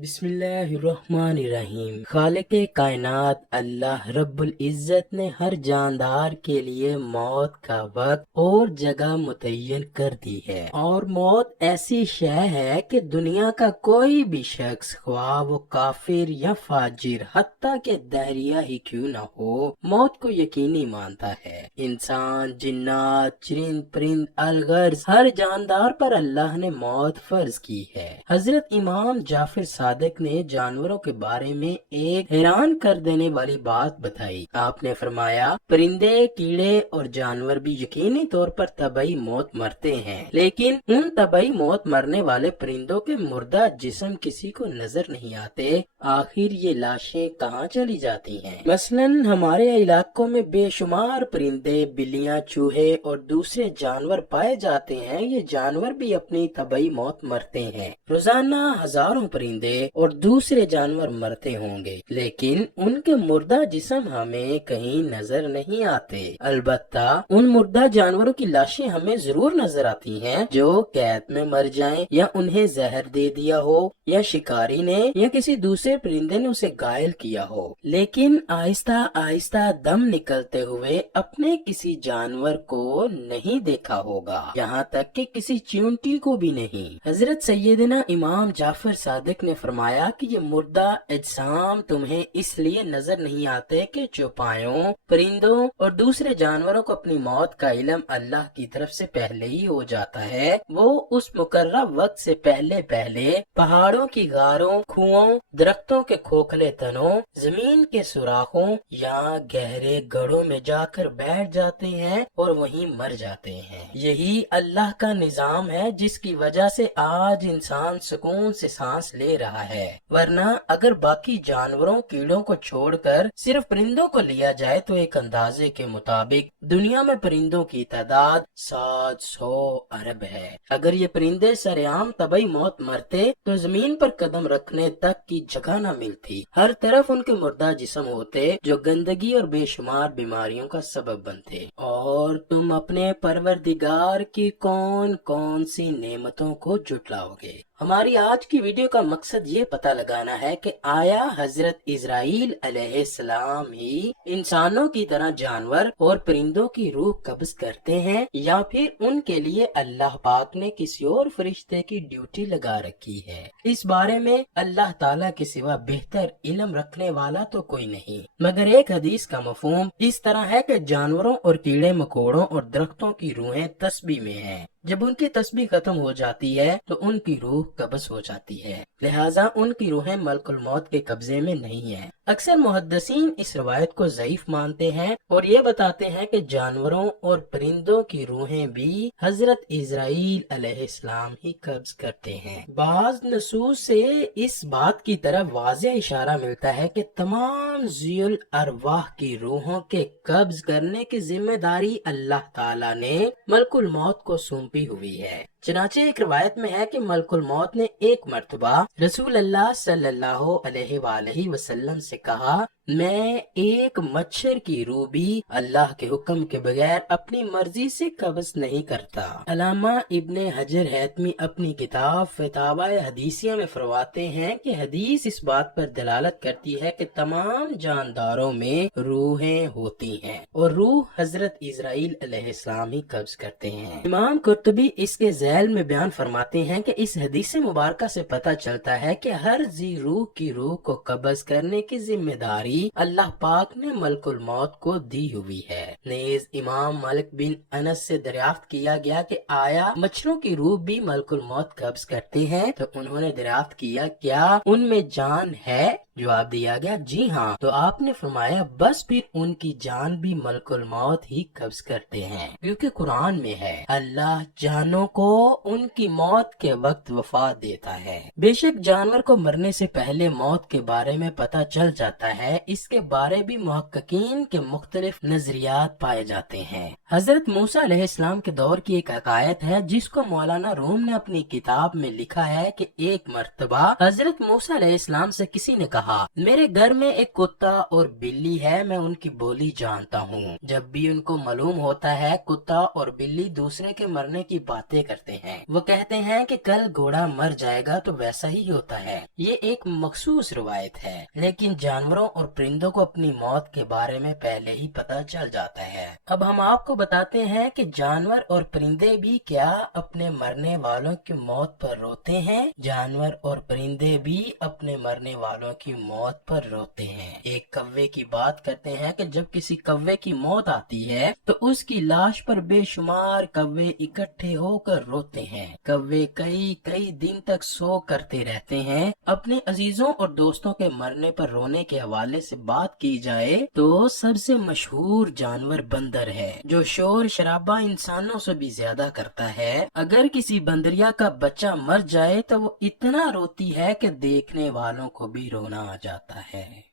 بسم اللہ الرحمن الرحیم۔ خالق کائنات اللہ رب العزت نے ہر جاندار کے لیے موت کا وقت اور جگہ متعین کر دی ہے، اور موت ایسی شے ہے کہ دنیا کا کوئی بھی شخص، خواہ وہ کافر یا فاجر، حتیٰ کہ دہریہ ہی کیوں نہ ہو، موت کو یقینی مانتا ہے۔ انسان، جنات، چرند پرند، الغرض ہر جاندار پر اللہ نے موت فرض کی ہے۔ حضرت امام جعفر صادق نے جانوروں کے بارے میں ایک حیران کر دینے والی بات بتائی۔ آپ نے فرمایا، پرندے، کیڑے اور جانور بھی یقینی طور پر طبعی موت مرتے ہیں، لیکن ان طبعی موت مرنے والے پرندوں کے مردہ جسم کسی کو نظر نہیں آتے۔ آخر یہ لاشیں کہاں چلی جاتی ہیں؟ مثلاً ہمارے علاقوں میں بے شمار پرندے، بلیاں، چوہے اور دوسرے جانور پائے جاتے ہیں۔ یہ جانور بھی اپنی طبعی موت مرتے ہیں۔ روزانہ ہزاروں پرندے اور دوسرے جانور مرتے ہوں گے، لیکن ان کے مردہ جسم ہمیں کہیں نظر نہیں آتے۔ البتہ ان مردہ جانوروں کی لاشیں ہمیں ضرور نظر آتی ہیں جو قید میں مر جائیں، یا انہیں زہر دے دیا ہو، یا شکاری نے یا کسی دوسرے پرندے نے اسے گھائل کیا ہو، لیکن آہستہ آہستہ دم نکلتے ہوئے اپنے کسی جانور کو نہیں دیکھا ہوگا، یہاں تک کہ کسی چیونٹی کو بھی نہیں۔ حضرت سیدنا امام جعفر صادق نے فرمایا کہ یہ مردہ اجسام تمہیں اس لیے نظر نہیں آتے کہ چوپایوں، پرندوں اور دوسرے جانوروں کو اپنی موت کا علم اللہ کی طرف سے پہلے ہی ہو جاتا ہے۔ وہ اس مقررہ وقت سے پہلے پہاڑوں کی غاروں، کنووں، درختوں کے کھوکھلے تنوں، زمین کے سوراخوں یا گہرے گڑھوں میں جا کر بیٹھ جاتے ہیں اور وہیں مر جاتے ہیں۔ یہی اللہ کا نظام ہے جس کی وجہ سے آج انسان سکون سے سانس لے رہا ہے، ورنہ اگر باقی جانوروں، کیڑوں کو چھوڑ کر صرف پرندوں کو لیا جائے تو ایک اندازے کے مطابق دنیا میں پرندوں کی تعداد 700 ارب ہے۔ اگر یہ پرندے سرعام طبعی موت مرتے تو زمین پر قدم رکھنے تک کی جگہ نہ ملتی، ہر طرف ان کے مردہ جسم ہوتے جو گندگی اور بے شمار بیماریوں کا سبب بنتے، اور تم اپنے پروردگار کی کون کون سی نعمتوں کو جھٹلاؤ گے۔ ہماری آج کی ویڈیو کا مقصد یہ پتہ لگانا ہے کہ آیا حضرت اسرائیل علیہ السلام ہی انسانوں کی طرح جانور اور پرندوں کی روح قبض کرتے ہیں، یا پھر ان کے لیے اللہ پاک نے کسی اور فرشتے کی ڈیوٹی لگا رکھی ہے؟ اس بارے میں اللہ تعالیٰ کے سوا بہتر علم رکھنے والا تو کوئی نہیں، مگر ایک حدیث کا مفہوم اس طرح ہے کہ جانوروں اور کیڑے مکوڑوں اور درختوں کی روحیں تسبیح میں ہیں۔ جب ان کی تسبیح ختم ہو جاتی ہے تو ان کی روح قبض ہو جاتی ہے، لہٰذا ان کی روحیں ملک الموت کے قبضے میں نہیں ہیں۔ اکثر محدثین اس روایت کو ضعیف مانتے ہیں اور یہ بتاتے ہیں کہ جانوروں اور پرندوں کی روحیں بھی حضرت اسرائیل علیہ السلام ہی قبض کرتے ہیں۔ بعض نصوص سے اس بات کی طرف واضح اشارہ ملتا ہے کہ تمام ذی الارواح کی روحوں کے قبض کرنے کی ذمہ داری اللہ تعالیٰ نے ملک الموت کو سونپی ہوئی ہے۔ چنانچہ ایک روایت میں ہے کہ ملک الموت نے ایک مرتبہ رسول اللہ صلی اللہ علیہ وآلہ وسلم سے کہا، میں ایک مچھر کی روح بھی اللہ کے حکم کے بغیر اپنی مرضی سے قبض نہیں کرتا۔ علامہ ابن حجر حیتمی اپنی کتاب فتاوی حدیثیہ میں فرماتے ہیں کہ حدیث اس بات پر دلالت کرتی ہے کہ تمام جانداروں میں روحیں ہوتی ہیں، اور روح حضرت اسرائیل علیہ السلام ہی قبض کرتے ہیں۔ امام قرطبی اس کے ذیل میں بیان فرماتے ہیں کہ اس حدیث مبارکہ سے پتہ چلتا ہے کہ ہر ذی روح کی روح کو قبض کرنے کی ذمہ داری اللہ پاک نے ملک الموت کو دی ہوئی ہے۔ نیز امام مالک بن انس سے دریافت کیا گیا کہ آیا مچھروں کی روح بھی ملک الموت قبض کرتے ہیں؟ تو انہوں نے دریافت کیا، کیا ان میں جان ہے؟ جواب دیا گیا، جی ہاں۔ تو آپ نے فرمایا، بس پھر ان کی جان بھی ملک الموت ہی قبض کرتے ہیں، کیونکہ قرآن میں ہے، اللہ جانوں کو ان کی موت کے وقت وفات دیتا ہے۔ بے شک جانور کو مرنے سے پہلے موت کے بارے میں پتہ چل جاتا ہے، اس کے بارے بھی محققین کے مختلف نظریات پائے جاتے ہیں۔ حضرت موسیٰ علیہ السلام کے دور کی ایک حکایت ہے جس کو مولانا روم نے اپنی کتاب میں لکھا ہے کہ ایک مرتبہ حضرت موسیٰ علیہ السلام سے کسی نے کہا، کہا میرے گھر میں ایک کتا اور بلی ہے، میں ان کی بولی جانتا ہوں۔ جب بھی ان کو معلوم ہوتا ہے کتا اور بلی دوسرے کے مرنے کی باتیں کرتے ہیں، وہ کہتے ہیں کہ کل گھوڑا مر جائے گا تو ویسا ہی ہوتا ہے۔ یہ ایک مخصوص روایت ہے، لیکن جانوروں اور پرندوں کو اپنی موت کے بارے میں پہلے ہی پتہ چل جاتا ہے۔ اب ہم آپ کو بتاتے ہیں کہ جانور اور پرندے بھی کیا اپنے مرنے والوں کی موت پر روتے ہیں؟ جانور اور پرندے بھی اپنے مرنے والوں کی موت پر روتے ہیں۔ ایک کوے کی بات کرتے ہیں کہ جب کسی کوے کی موت آتی ہے تو اس کی لاش پر بے شمار کوے اکٹھے ہو کر روتے ہیں۔ کوے کئی دن تک سو کرتے رہتے ہیں۔ اپنے عزیزوں اور دوستوں کے مرنے پر رونے کے حوالے سے بات کی جائے تو سب سے مشہور جانور بندر ہے، جو شور شرابہ انسانوں سے بھی زیادہ کرتا ہے۔ اگر کسی بندریا کا بچہ مر جائے تو وہ اتنا روتی ہے کہ دیکھنے والوں کو بھی رونا آ جاتا ہے۔